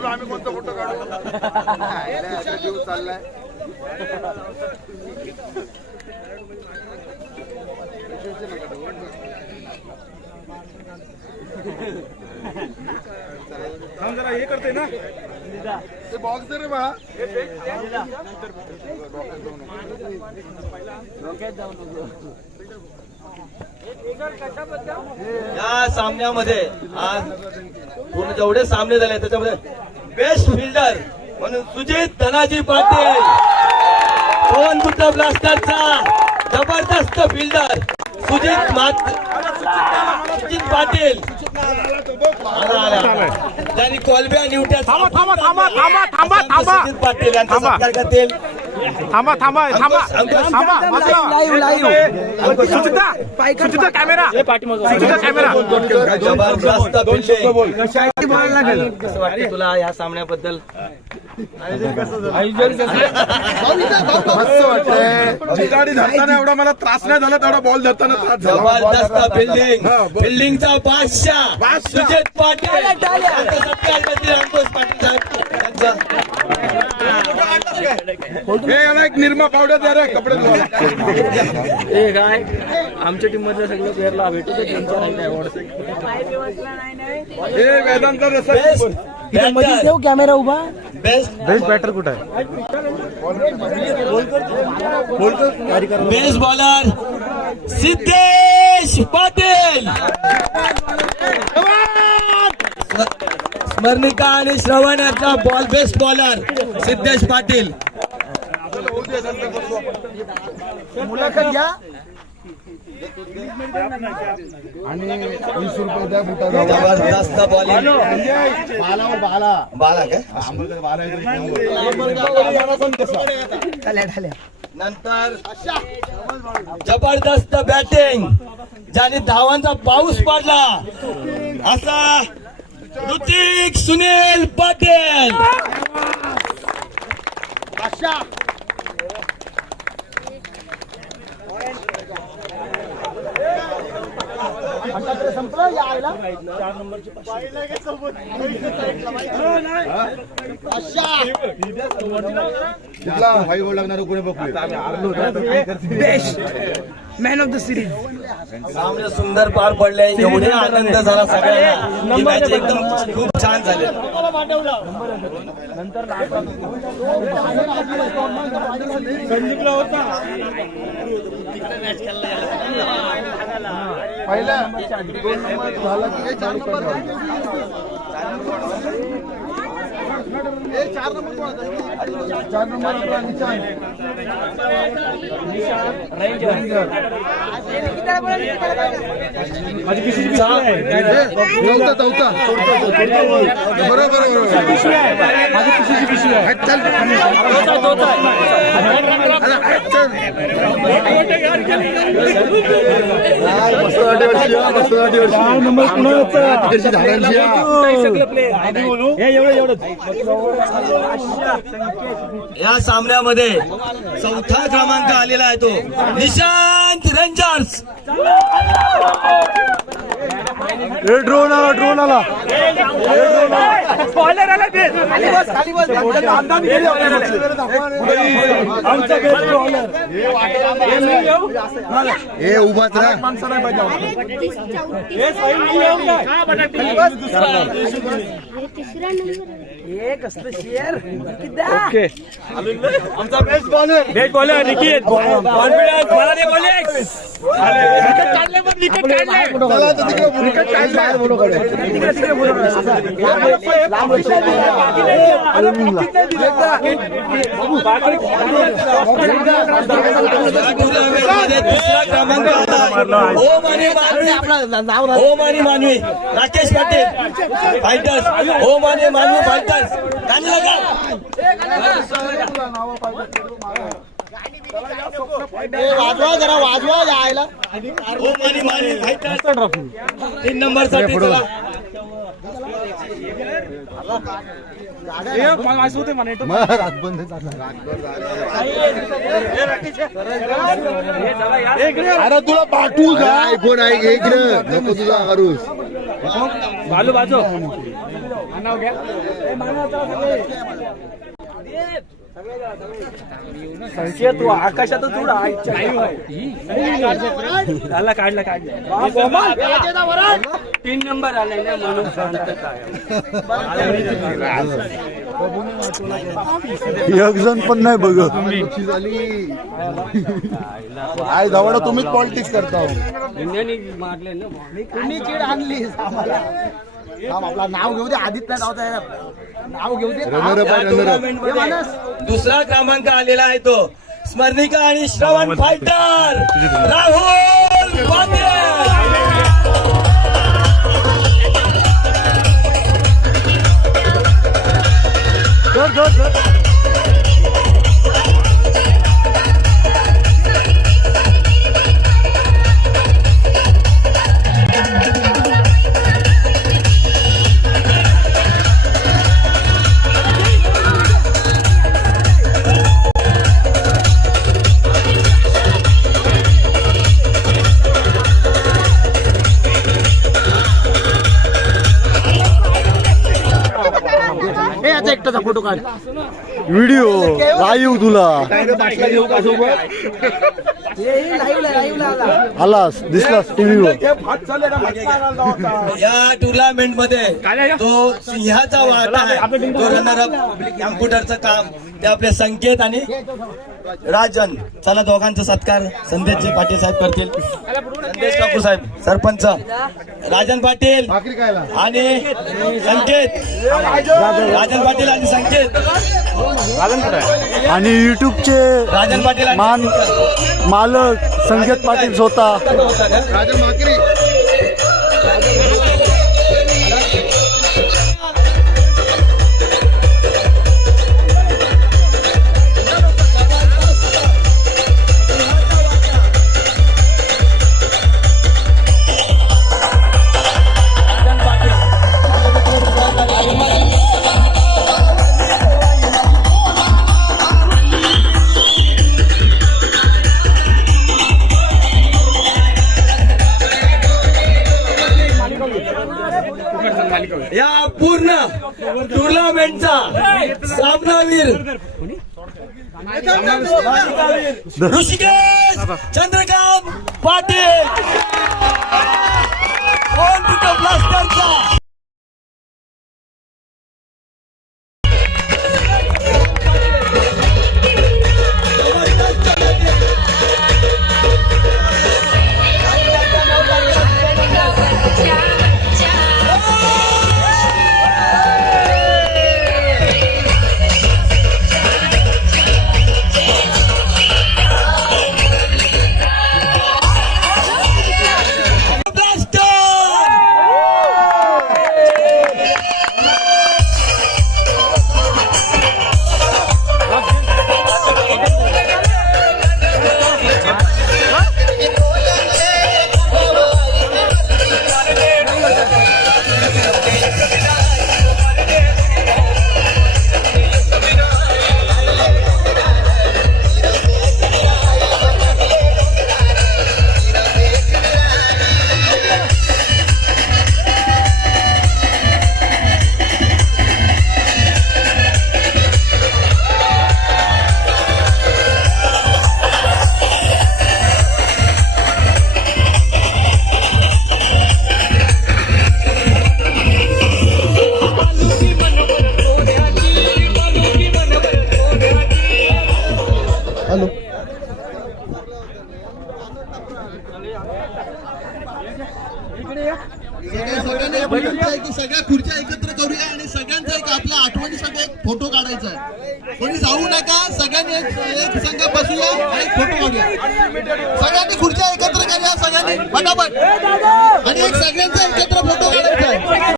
विचारलो आम्ही कोणता फोटो काढू जीव चाललाय जरा हे करते ना ते बॉक्स दे रे बा या सामन्यामध्ये आज पूर्ण जेवढे सामने झाले त्याच्यामध्ये बेस्ट फिल्डर म्हणून सुजित धनाजी पाटील पवन बुद्ध ब्लास्टरचा जबरदस्त फिल्डर सुजित पाटील ज्यांनी कोलब्या निवट्या सुजित पाटील यांचा सत्कार करतील. जबरदस्त कसं वाटतं तुला या सामन्याबद्दल? मस्त वाटतंय जिजाडी धरताना एवढा मला त्रास नाही झाला तेवढा बॉल धरताना त्रास झाला. जबरदस्त फिल्डिंगचा बादशाह सुजित पाटील सत्कार करतील अंकुश पाटील साहेब. हे याला एक निरमा पावडर द्या रे कपडे धुवायला. काय आमच्या टीम मधल्या सगळ्या प्लेअरला भेटू तर हे वेदांत रसा देऊ कॅमेरा उभा. बेस्ट बॅटर कुठे आहे? Best bowler Siddhesh Patil. स्मरणिका आणि श्रवण यांचा ball best bowler Siddhesh Patil. मुलाखत घ्या आणि 20 रुपये द्या बुटा जबरदस्त बॉलिंग. बाला काय नंतर जबरदस्त बॅटिंग ज्याने धावांचा पाऊस पाडला असा ऋतिक सुनील पाटील. संपलं यायला हाई गोल लागणार कोणी बघू. Best man of the series. सामने सुंदर पार पडले एवढे आनंद झाला सगळ्यांना. ही मॅच एकदम खूप छान झाली. पहिला 2 नंबर झाला की 4 नंबर 4 नंबर 4 नंबर निशान चौथा बरोबर या सामन्यामध्ये चौथा क्रमांक आलेला आहे तो निशांत रेंजर्स. ड्रोन आला हे उभाच राहा. ओके आमचा बेस्ट बॉलर निखित कॉन्फिडन्स मला दे बॉलिंग. विकेट काढले पण विकेट ओम आणि मानवी राकेश पाटील फायटर्स. ओम आणि मानवी फायटर्स. वाजवा जरा वाजवा यायला. ओम आणि मानवी फायटर्स 3 नंबर साठी चला. अरे तुला पाठवू का आयफोन आहे एक नको तुझा अरुस बाजू तू आकाशातच उडा काढला काढला 3 नंबर आलाय ना म्हणून एक जण पण नाही बघत काय जवळ तुम्हीच पॉलिटिक्स करता मारले ना चीड आणली आपला नाव घेऊ दे आदित्य नाव घेऊ दे दुसरा क्रमांक आलेला आहे तो स्मरणिका आणि श्रवण फायटर राहुल पाटील. एकटाचा फोटो काढ व्हिडिओ लाईव्ह तुला आलास दिसलास टीव्हीवर. या टुर्नामेंट मध्ये तो सिंहाचा वाटा आहे. तो रनरअप कॅम्प्युटरचं काम ते आपले संकेत आणि राजन. चला दोघांचा सत्कार संदेशजी पाटील साहेब करतील. संदेश काकू साहेब सरपंच राजन पाटील आणि संकेत. राजन पाटील आणि संकेत आणि युट्यूबचे राजन पाटील आणि मान मालक संकेत पाटील स्वतः. राजन माकरी. या पूर्ण टुर्नामेंटचा सामनावीर ऋषिकेश चंद्रकांत पाटील ब्लास्टरचा. सगळ्या खुर्च्या एकत्र करूया आणि सगळ्यांचा एक आपला आठवणीसाठी एक फोटो काढायचा आहे. कोणी जाऊ नका, सगळ्यांनी एक संघ बसूया आणि एक फोटो काढूया. सगळ्यांनी खुर्च्या एकत्र करूया सगळ्यांनी पटापट आणि एक सगळ्यांचा एकत्र